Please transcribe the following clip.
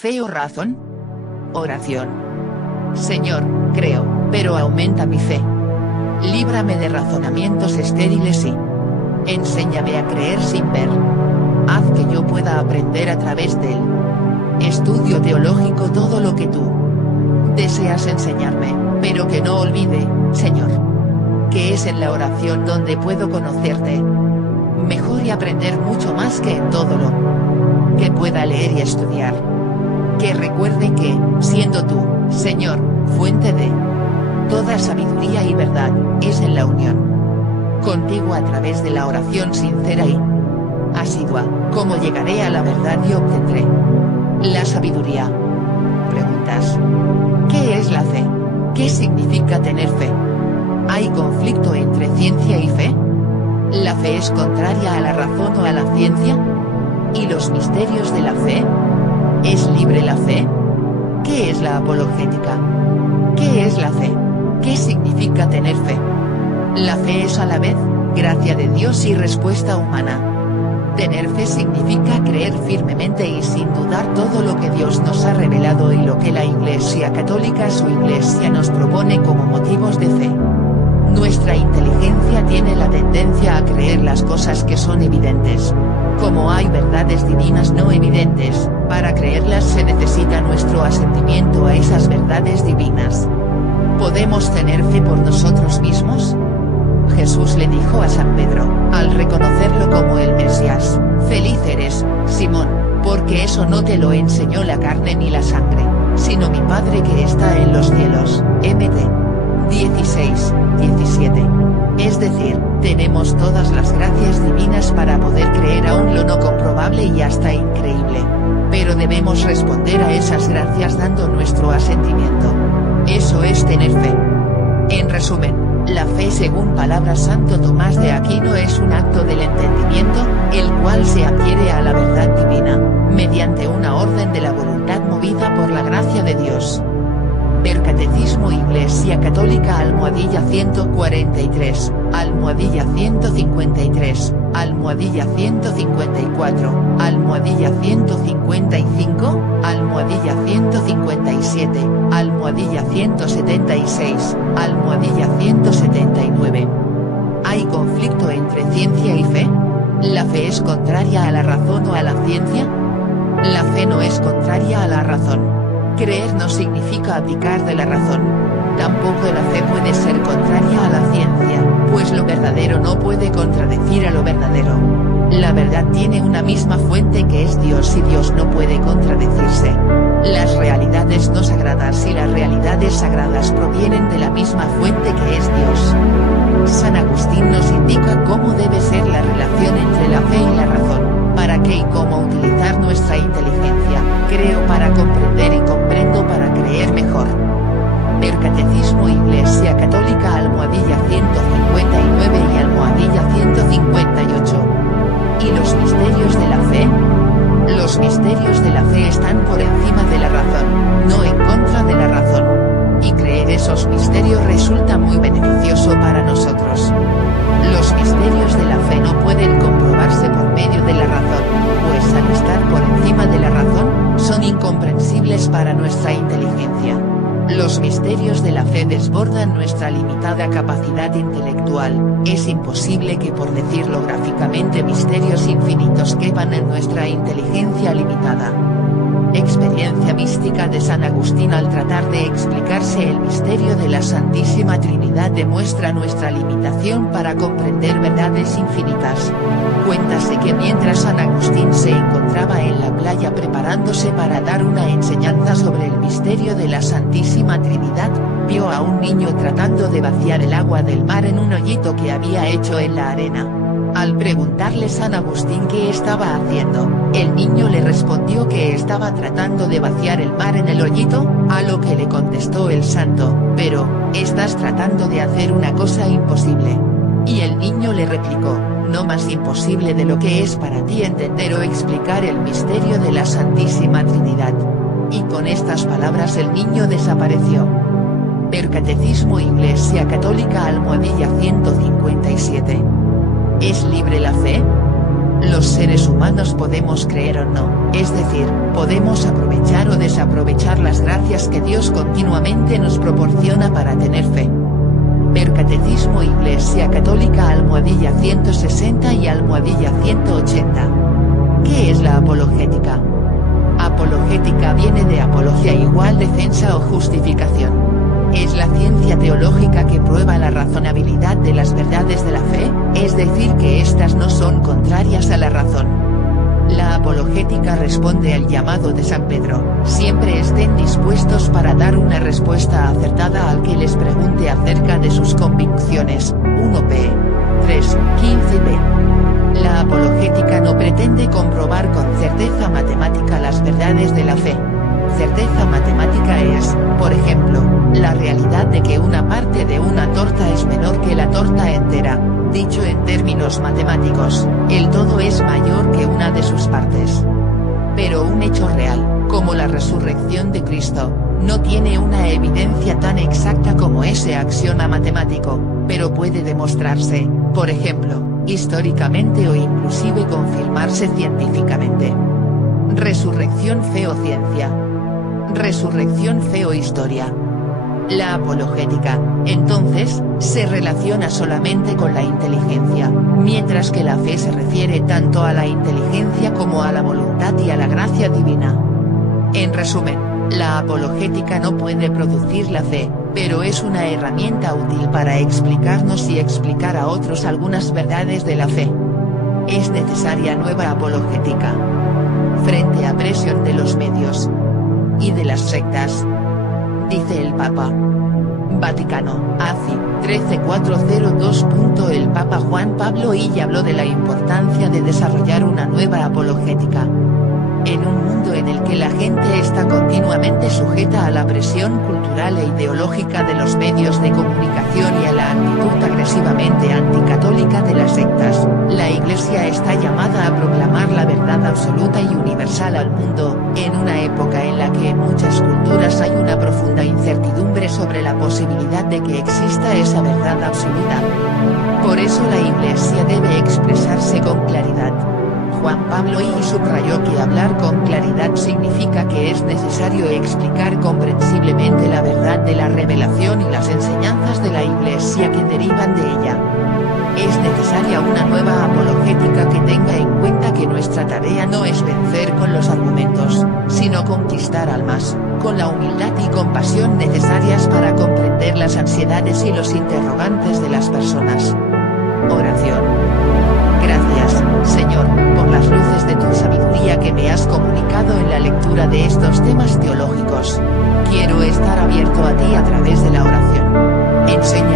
¿Fe o razón? Oración. Señor, creo, pero aumenta mi fe. Líbrame de razonamientos estériles y enséñame a creer sin ver. Haz que yo pueda aprender a través del estudio teológico todo lo que tú deseas enseñarme, pero que no olvide, Señor, que es en la oración donde puedo conocerte mejor y aprender mucho más que en todo lo que pueda leer y estudiar. Que recuerde que, siendo tú, Señor, fuente de toda sabiduría y verdad, es en la unión contigo a través de la oración sincera y asidua, como llegaré a la verdad y obtendré la sabiduría. Preguntas. ¿Qué es la fe? ¿Qué significa tener fe? ¿Hay conflicto entre ciencia y fe? ¿La fe es contraria a la razón o a la ciencia? ¿Y los misterios de la fe? ¿Es libre la fe? ¿Qué es la apologética? ¿Qué es la fe? ¿Qué significa tener fe? La fe es a la vez gracia de Dios y respuesta humana. Tener fe significa creer firmemente y sin dudar todo lo que Dios nos ha revelado y lo que la Iglesia Católica, su Iglesia, nos propone como motivos de fe. Nuestra inteligencia tiene la tendencia a creer las cosas que son evidentes. Como hay verdades divinas no evidentes, para creerlas se necesita nuestro asentimiento a esas verdades divinas. ¿Podemos tener fe por nosotros mismos? Jesús le dijo a San Pedro, al reconocerlo como el Mesías: feliz eres, Simón, porque eso no te lo enseñó la carne ni la sangre, sino mi Padre que está en los cielos. Mt. 16:17. Es decir, tenemos todas las gracias divinas para poder creer aún lo no comprobable y hasta increíble. Pero debemos responder a esas gracias dando nuestro asentimiento. Eso es tener fe. En resumen, la fe según palabra Santo Tomás de Aquino es un acto del entendimiento, el cual se adhiere a la verdad divina, mediante una orden de la voluntad movida por la gracia de Dios. Ver Catecismo Iglesia Católica almohadilla 143, almohadilla 153, almohadilla 154, almohadilla 155, almohadilla 157, almohadilla 176, almohadilla 179. ¿Hay conflicto entre ciencia y fe? ¿La fe es contraria a la razón o a la ciencia? La fe no es contraria a la razón. Creer no significa abdicar de la razón. Tampoco la fe puede ser contraria a la ciencia, pues lo verdadero no puede contradecir a lo verdadero. La verdad tiene una misma fuente que es Dios y Dios no puede contradecirse. Las realidades no sagradas y las realidades sagradas provienen de la misma fuente que es Dios. San Agustín nos indica cómo debe ser la relación entre la fe y la razón, para qué y cómo utilizar nuestra inteligencia. Creo para comprender y comprendo para creer mejor. Ver Catecismo Iglesia Católica almohadilla 159 y almohadilla 158. ¿Y los misterios de la fe? Los misterios de la fe están por encima de la razón, no en contra de la razón. Y creer esos misterios resulta muy beneficioso para nosotros. Los misterios de la fe no pueden comprobarse por medio de la razón, pues al estar por encima de la razón, son incomprensibles para nuestra inteligencia. Los misterios de la fe desbordan nuestra limitada capacidad intelectual. Es imposible que, por decirlo gráficamente, misterios infinitos quepan en nuestra inteligencia limitada. Experiencia mística de San Agustín. Al tratar de explicarse el misterio de la Santísima Trinidad demuestra nuestra limitación para comprender verdades infinitas. Cuéntase que mientras San Agustín se encontraba en la playa preparándose para dar una enseñanza sobre el misterio de la Santísima Trinidad, vio a un niño tratando de vaciar el agua del mar en un hoyito que había hecho en la arena. Al preguntarle San Agustín qué estaba haciendo, el niño le respondió que estaba tratando de vaciar el mar en el hoyito, a lo que le contestó el santo: pero, estás tratando de hacer una cosa imposible. Y el niño le replicó: no más imposible de lo que es para ti entender o explicar el misterio de la Santísima Trinidad. Y con estas palabras el niño desapareció. Ver Catecismo Iglesia Católica almohadilla 157. ¿Es libre la fe? Los seres humanos podemos creer o no, es decir, podemos aprovechar o debemos aprovechar las gracias que Dios continuamente nos proporciona para tener fe. Ver Catecismo Iglesia Católica almohadilla 160 y almohadilla 180. ¿Qué es la apologética? Apologética viene de apología igual defensa o justificación. Es la ciencia teológica que prueba la razonabilidad de las verdades de la fe, es decir que éstas no son contrarias a la razón. La apologética responde al llamado de San Pedro: siempre estén dispuestos para dar una respuesta acertada al que les pregunte acerca de sus convicciones. 1 P. 3:15b. La apologética no pretende comprobar con certeza matemática las verdades de la fe. Certeza matemática es, por ejemplo, la realidad de que una parte de una torta es menor que la torta entera. Dicho en términos matemáticos, el todo es mayor que una de sus partes. Pero un hecho real, como la resurrección de Cristo, no tiene una evidencia tan exacta como ese axioma matemático, pero puede demostrarse, por ejemplo, históricamente o inclusive confirmarse científicamente. Resurrección, fe o ciencia. Resurrección, fe o historia. La apologética, entonces, se relaciona solamente con la inteligencia, mientras que la fe se refiere tanto a la inteligencia como a la voluntad y a la gracia divina. En resumen, la apologética no puede producir la fe, pero es una herramienta útil para explicarnos y explicar a otros algunas verdades de la fe. Es necesaria nueva apologética. Frente a presión de los medios y de las sectas, dice el Papa. Vaticano, ACI, 13402. El Papa Juan Pablo I habló de la importancia de desarrollar una nueva apologética. En un mundo en el que la gente está continuamente sujeta a la presión cultural e ideológica de los medios de comunicación y a la actitud agresivamente anticatólica de las sectas, la Iglesia está llamada a proclamar la verdad absoluta y universal al mundo, en una época en la que en muchas culturas hay una profunda incertidumbre sobre la posibilidad de que exista esa verdad absoluta. Por eso la Iglesia debe expresarse con claridad. Juan Pablo I subrayó que hablar con claridad significa que es necesario explicar comprensiblemente la verdad de la revelación y las enseñanzas de la Iglesia que derivan de ella. Es necesaria una nueva apologética que tenga en cuenta que nuestra tarea no es vencer con los argumentos, sino conquistar almas, con la humildad y compasión necesarias para comprender las ansiedades y los interrogantes de las personas. Oración. Gracias, Señor, por las luces de tu sabiduría que me has comunicado en la lectura de estos temas teológicos. Quiero estar abierto a ti a través de la oración. Enséñame